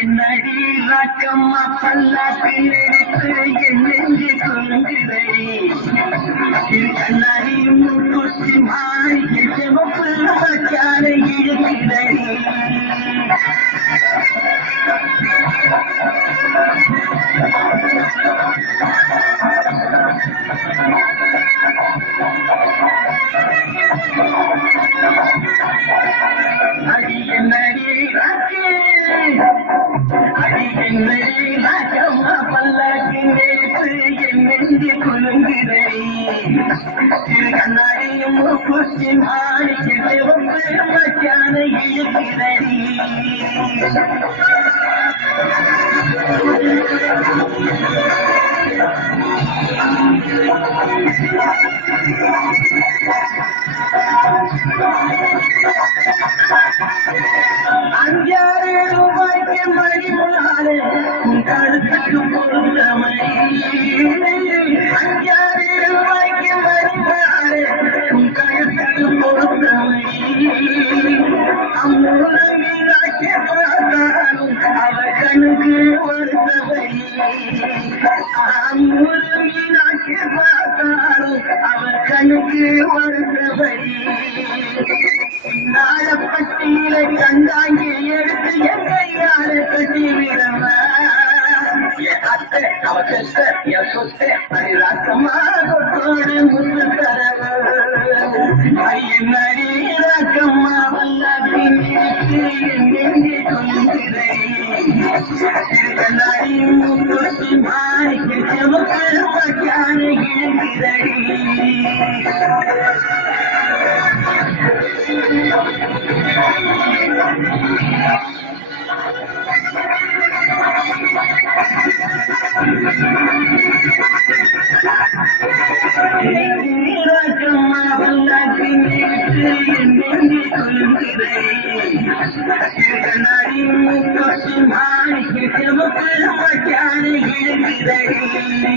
என்னடி ராக்கம்மா பல்லாக்கு எடுத்து என் நெஞ்சு குலுங்குதடி கண்ணாடி முன்கூட்டி மாறி செவப்பு பச்சான இழுக்குதடி அடி என்னடி ராக்கே அடி என்னடி ராக்கம்மா பல்லாக்கு எடுத்து என் நெஞ்சு குலுங்குதடி கண்ணாடியும் குச்சி மாணிக்கு சிவப்பு மச்சான இழுக்கிறடி ₹5,000 மணி முன்னாலே கழுத்துக்கு பொருந்த மணி ₹5,000 மணி முன்னாலே கழுத்துக்கு பொருந்த மணி அம்மூல மீனாட்சி பார்த்தாலும் அவ கண்ணுக்கு வருத்தவரி அம்மூல மீனாட்சி பார்த்தாலும் அவ கண்ணுக்கு வருத்தவரி நாளப்பட்டியில கண்டாங்கி எடுத்து என் கையால கட்டி விடவ அத்தை அவ செத்த என் சொத்தை அது ராக்கமா கொட்டோடு முத்து தரவ என்னடி ராக்கம்மா வல்லாத்தி நிறுத்து என் நெஞ்சு சொல்லுகிறடி முத்தி மாறிக்கு செவப்பு பச்சான இழுக்கிறடி ராக்கம்மா வல்லாத்தி நிறுத்து என் நெஞ்சு சொல்லுகிறடி கண்ணாடி முத்தி மாறிக்கு செவப்பு பச்சான இழுக்கிறடி